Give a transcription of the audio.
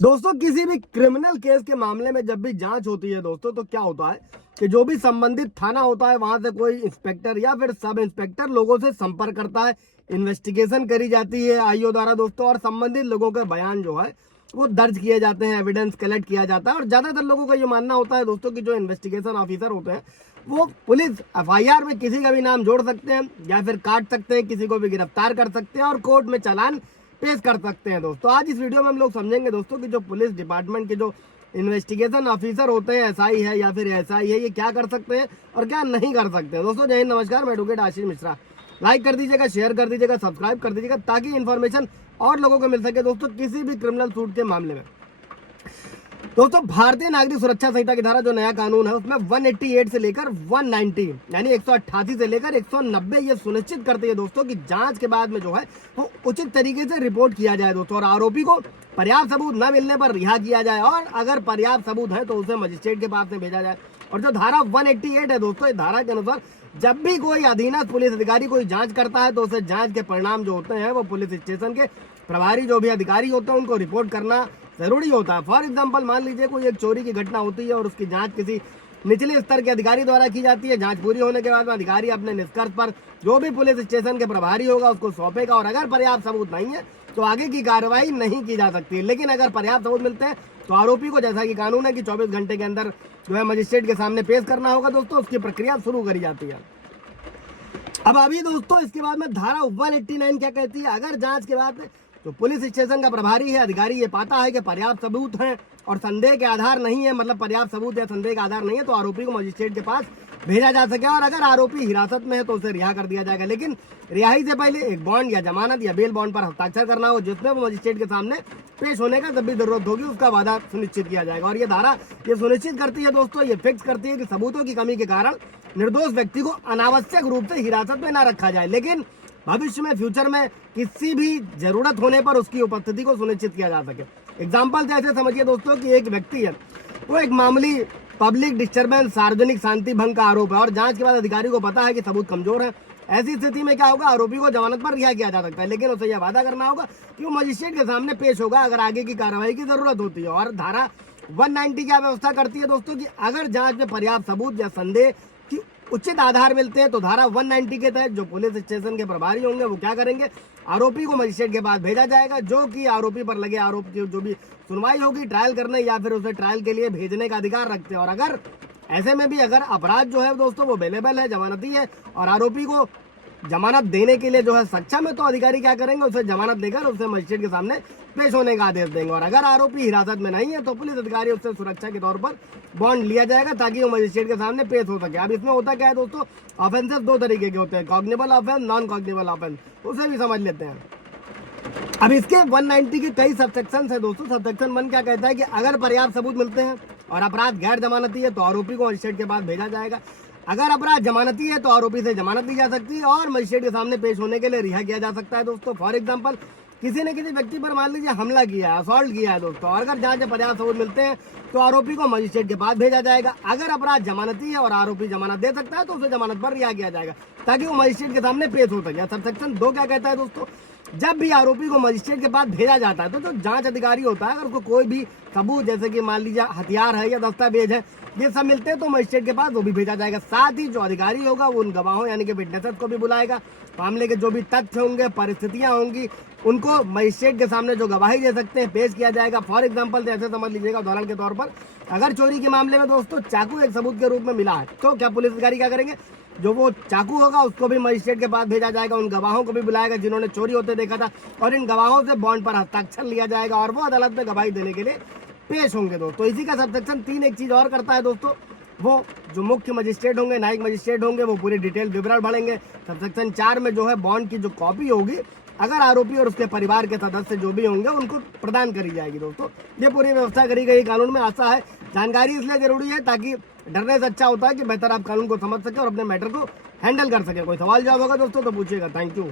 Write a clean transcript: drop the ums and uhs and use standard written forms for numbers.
दोस्तों किसी भी क्रिमिनल केस के मामले में जब भी जांच होती है दोस्तों, तो क्या होता है कि जो भी संबंधित थाना होता है वहां से कोई इंस्पेक्टर या फिर सब इंस्पेक्टर लोगों से संपर्क करता है। इन्वेस्टिगेशन करी जाती है आईओ द्वारा दोस्तों, और संबंधित लोगों के बयान जो है वो दर्ज किए जाते हैं, एविडेंस कलेक्ट किया जाता है। और ज्यादातर लोगों का ये मानना होता है दोस्तों कि जो इन्वेस्टिगेशन ऑफिसर होते हैं वो पुलिस एफआईआर में किसी का भी नाम जोड़ सकते हैं या फिर काट सकते हैं, किसी को भी गिरफ्तार कर सकते हैं और कोर्ट में चालान पेश कर सकते हैं। दोस्तों आज इस वीडियो में हम लोग समझेंगे दोस्तों कि जो पुलिस डिपार्टमेंट के जो इन्वेस्टिगेशन ऑफिसर होते हैं, एसआई है या फिर एसआई है, ये क्या कर सकते हैं और क्या नहीं कर सकते हैं। दोस्तों जय हिंद, नमस्कार, मैं एडवोकेट आशीष मिश्रा। लाइक कर दीजिएगा, शेयर कर दीजिएगा, सब्सक्राइब कर दीजिएगा ताकि इन्फॉर्मेशन और लोगों को मिल सके दोस्तों किसी भी क्रिमिनल सूट के मामले में। दोस्तों भारतीय नागरिक सुरक्षा संहिता की धारा जो नया कानून है उसमें 188 से लेकर 190 यानी 188 से लेकर 190 ये सुनिश्चित करती है दोस्तों कि जांच के बाद में जो है वो उचित तरीके से रिपोर्ट किया जाए दोस्तों, और आरोपी को पर्याप्त सबूत न मिलने पर रिहा किया जाए, और अगर पर्याप्त सबूत है तो उसे मजिस्ट्रेट के पास में भेजा जाए। और जो धारा 188 है दोस्तों, इस धारा के अनुसार जब भी कोई अधीनस्थ पुलिस अधिकारी कोई जांच करता है तो उसे जांच के परिणाम जो होते हैं वो पुलिस स्टेशन के प्रभारी जो भी अधिकारी होते हैं उनको रिपोर्ट करना जरूरी होता है। फॉर एग्जाम्पल मान लीजिए कोई एक चोरी की घटना होती है और उसकी जांच किसी निचले स्तर के अधिकारी द्वारा की जाती है। जांच पूरी होने के बाद में अधिकारी अपने निष्कर्ष पर जो भी पुलिस स्टेशन के प्रभारी होगा उसको सौंपेगा, और अगर पर्याप्त सबूत नहीं है तो आगे की कार्रवाई नहीं की जा सकती है। लेकिन अगर पर्याप्त सबूत मिलते हैं तो आरोपी को, जैसा कि कानून है कि 24 घंटे के अंदर जो है मजिस्ट्रेट के सामने पेश करना होगा दोस्तों, उसकी प्रक्रिया शुरू करी जाती है। अब अभी दोस्तों इसके बाद में धारा 189 क्या कहती है, अगर जांच के बाद जो पुलिस स्टेशन का प्रभारी है, अधिकारी ये पाता है कि पर्याप्त सबूत है और संदेह के आधार नहीं है, मतलब पर्याप्त सबूत या संदेह का आधार नहीं है, तो आरोपी को मजिस्ट्रेट के पास भेजा जा सके, और अगर आरोपी हिरासत में है तो उसे रिहा कर दिया जाएगा। लेकिन रिहाई से पहले एक बॉन्ड या जमानत या बेल बॉन्ड पर हस्ताक्षर करना हो, जिसमें वो मजिस्ट्रेट के सामने पेश होने का जब भी जरूरत होगी उसका वादा सुनिश्चित किया जाएगा। और ये धारा ये सुनिश्चित करती है दोस्तों, ये फिक्स करती है कि सबूतों की कमी के कारण निर्दोष व्यक्ति को अनावश्यक रूप से हिरासत में न रखा जाए, लेकिन भविष्य में, फ्यूचर में किसी भी जरूरत होने पर उसकी उपस्थिति को सुनिश्चित किया जा सके। एग्जाम्पल जैसे समझिए दोस्तों कि एक व्यक्ति है, वो एक मामूली पब्लिक डिस्टर्बेंस, सार्वजनिक शांति भंग का आरोप है और जांच के बाद अधिकारी को पता है कि सबूत कमजोर है। ऐसी स्थिति में क्या होगा, आरोपी को जमानत पर रिहा किया जा सकता है, लेकिन उसे यह वादा करना होगा कि वो मजिस्ट्रेट के सामने पेश होगा अगर आगे की कार्रवाई की जरूरत होती है। और धारा 190 क्या व्यवस्था करती है दोस्तों कि अगर जांच में पर्याप्त सबूत या संदेह की उचित आधार मिलते हैं तो धारा 190 के तहत जो पुलिस स्टेशन के प्रभारी होंगे वो क्या करेंगे, आरोपी को मजिस्ट्रेट के पास भेजा जाएगा, जो कि आरोपी पर लगे आरोप की जो भी सुनवाई होगी ट्रायल करने या फिर उसे ट्रायल के लिए भेजने का अधिकार रखते हैं। और अगर ऐसे में भी अगर अपराध जो है दोस्तों वो अवेलेबल है, जमानती है, और आरोपी को जमानत देने के लिए जो है सक्षम है, तो अधिकारी क्या करेंगे, उसे जमानत देकर उसे मजिस्ट्रेट के सामने पेश होने का आदेश देंगे। और अगर आरोपी हिरासत में नहीं है तो पुलिस अधिकारी उससे सुरक्षा के तौर पर बॉन्ड लिया जाएगा ताकि वो मजिस्ट्रेट के सामने पेश हो सके। अब इसमें होता क्या है दोस्तों, ऑफेंसेस दो तरीके के होते हैं, कॉग्निबल ऑफेंस, नॉन कॉग्निबल ऑफेंस, उसे भी समझ लेते हैं। अब इसके 190 के कई सबसेक्शन है दोस्तों। सबसेक्शन 1 क्या कहता है कि अगर पर्याप्त सबूत मिलते हैं और अपराध गैर जमानती है तो आरोपी को मजिस्ट्रेट के पास भेजा जाएगा। अगर अपराध जमानती है तो आरोपी से जमानत ली जा सकती है और मजिस्ट्रेट के सामने पेश होने के लिए रिहा किया जा सकता है दोस्तों। फॉर एग्जांपल किसी ने किसी व्यक्ति पर मान लीजिए हमला किया है, असॉल्ट किया है दोस्तों, और अगर जांच में पर्याप्त सबूत मिलते हैं तो आरोपी को मजिस्ट्रेट के पास भेजा जाएगा। अगर अपराध जमानती है और आरोपी जमानत दे सकता है तो उसे जमानत पर रिहा किया जाएगा ताकि वो मजिस्ट्रेट के सामने पेश हो सके। सबसेक्शन 2 क्या कहता है दोस्तों, जब भी आरोपी को मजिस्ट्रेट के पास भेजा जाता है तो जो जांच अधिकारी होता है अगर उसको कोई भी सबूत जैसे कि मान लीजिए हथियार है या दस्तावेज है ये सब मिलते हैं तो मजिस्ट्रेट के पास वो भी भेजा जाएगा। साथ ही जो अधिकारी होगा वो उन गवाहों यानी कि विटनेसेस को भी बुलाएगा, मामले के जो भी तथ्य होंगे, परिस्थितियां होंगी, उनको मजिस्ट्रेट के सामने जो गवाही दे सकते हैं पेश किया जाएगा। फॉर एग्जाम्पल जैसे समझ लीजिएगा, उदाहरण के तौर पर अगर चोरी के मामले में दोस्तों चाकू एक सबूत के रूप में मिला है तो क्या पुलिस अधिकारी क्या करेंगे, जो वो चाकू होगा उसको भी मजिस्ट्रेट के पास भेजा जाएगा, उन गवाहों को भी बुलाएगा जिन्होंने चोरी होते देखा था, और इन गवाहों से बॉन्ड पर हस्ताक्षर लिया जाएगा और वो अदालत में गवाही देने के लिए पेश होंगे दोस्तों। इसी का सबसेक्शन 3 एक चीज और करता है दोस्तों, वो जो मुख्य मजिस्ट्रेट होंगे, न्यायिक मजिस्ट्रेट होंगे, वो पूरी डिटेल विवरण भरेंगे। सबसेक्शन 4 में जो है बॉन्ड की जो कॉपी होगी अगर आरोपी और उसके परिवार के सदस्य जो भी होंगे उनको प्रदान करी जाएगी दोस्तों। ये पूरी व्यवस्था करी गई कानून में। आशा है जानकारी इसलिए जरूरी है ताकि डरने से अच्छा होता है कि बेहतर आप कानून को समझ सके और अपने मैटर को हैंडल कर सके। कोई सवाल जवाब होगा दोस्तों तो पूछिएगा। Thank you.